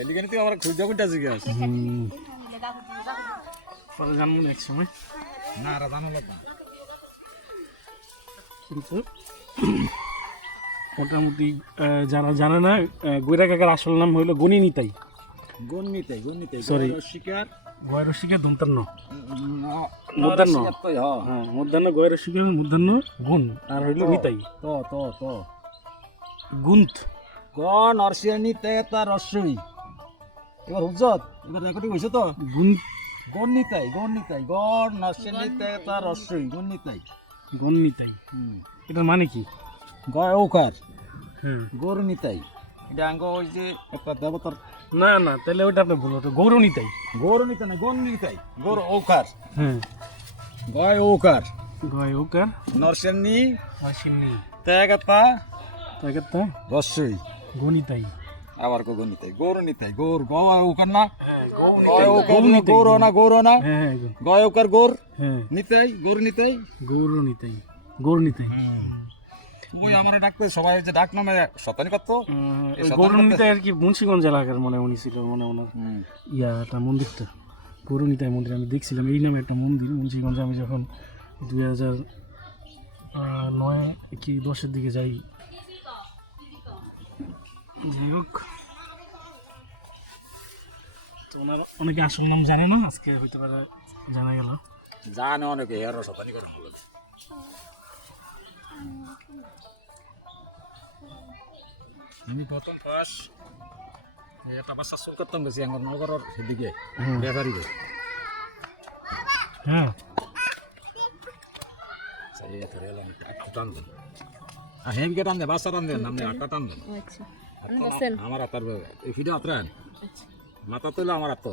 এদিকে তুই আমার খুঁজা খুঁজা জিজ্ঞাস পরে জানবো না এক সময়। না আর জানো না কিন্তু মোটামুটি যারা জানে না, গৈরা কাকার আসল নাম হইলো গনি নিতাই। গন্নিতাই Sorry. শিকার গয়ের রসিকে দন্তান্ন মধ্যাহ্ন, হ্যাঁ মধ্যাহ্ন গয়ের রসিকে মধ্যাহ্ন গুণ আর হইলো নিতাই তো গুন্ত। গ নরসিয়ানি তে তার রসই এবার হুজত এবার রেকর্ডিং হইছে তো গুন্ত গন্নিতাই গ নরসিয়ানি তে তার রসই গন্নিতাই গণ নিতাই, এটার মানে কি? গ ওকার হ্যাঁ গরু নিতাই এটা আঙ্গ ওই যে একটা দেবতার না না, তাহলে ওটা আপনি ভুল, ওটা গৌর নিতাই। গরু নিতাই না গন নিতাই গরু ওকার হ্যাঁ গয় ওকার গয় ওকার নরসিয়ানি আসেননি তে গতা তাকে রসই গণিতাই। আবার গো নিতাই গরু নিতাই গৌর গ ওকার না হ্যাঁ গয় ওকার গৌর না হ্যাঁ হ্যাঁ গয় ওকার গোর হ্যাঁ নিতাই গরু নিতাই গৌর নিতাই, গৌর নিতাই। ওই আমার ডাকতে সবাই যে ডাক নামে শতানি করতো গৌর নিতাই আর কি মুন্সিগঞ্জ এলাকার মনে উনি ছিল, মানে ওনার একটা মন্দিরটা গৌর নিতাই মন্দির আমি দেখছিলাম। এই নামে একটা মন্দির মুন্সিগঞ্জে আমি যখন 2009 কি 10-এর দিকে যাই। যাই হোক, তো ওনার অনেকে আসল নাম জানে না, আজকে হইতে পারে জানা গেল। জানে অনেকে এর শতানি করে বলে আমি প্রথম পাস একটা বাচ্চা চুল করতাম গেছি আমার নগরের সেদিকে ব্যাপারীকে হ্যাঁ টান দেন আর হেমকে টান দেন বাচ্চা টান দেন আপনি আটটা টান দেন আমার আত্মার এই ফিডে আত্রান মাথা তুলে আমার আত্ম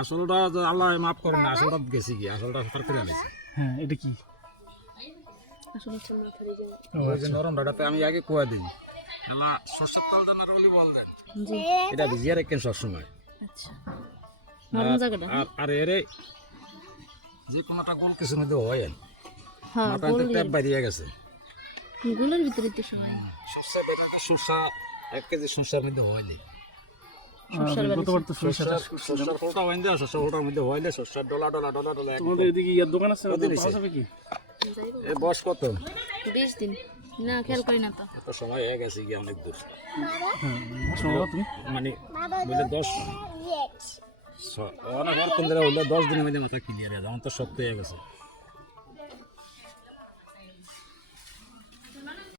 আসলটা আল্লাহ মাফ করেন না, আসলটা গেছি কি আসলটা তার করে আনিছি। হ্যাঁ এটা কি? ওই যে নরম ডাটাতে আমি আগে কুয়া দিই এলা সরষের তেল দেন আর অলিভ অয়েল দেন এটা ভিজিয়ে রাখেন সবসময়। আর এরে যে কোনোটা গোল কিছু মধ্যে হয় মাথাতে ট্যাপ বাইরিয়ে গেছে গোলের ভিতরে তো সময় সরষা বেটাতে সরষা 1 কেজি সরষার মধ্যে হইলে গতবার তো সরিষাটা সরষার ফলটা হইলে সরষার ফলটার মধ্যে হইলে সরষার ডলা তোমাদের এদিকে ইয়ার দোকান আছে, পাওয়া যাবে কি? এই বয়স কত 20 দিন না, খেয়াল করি না তো। এত সময় হয়ে গেছে কি অনেক দূর শোনো তুমি মানে বলে 10 অনেক বার কোন জায়গায় হইলে 10 দিনের মধ্যে মাথা ক্লিয়ার হয়ে যায়, আমার তো শক্ত হয়ে গেছে।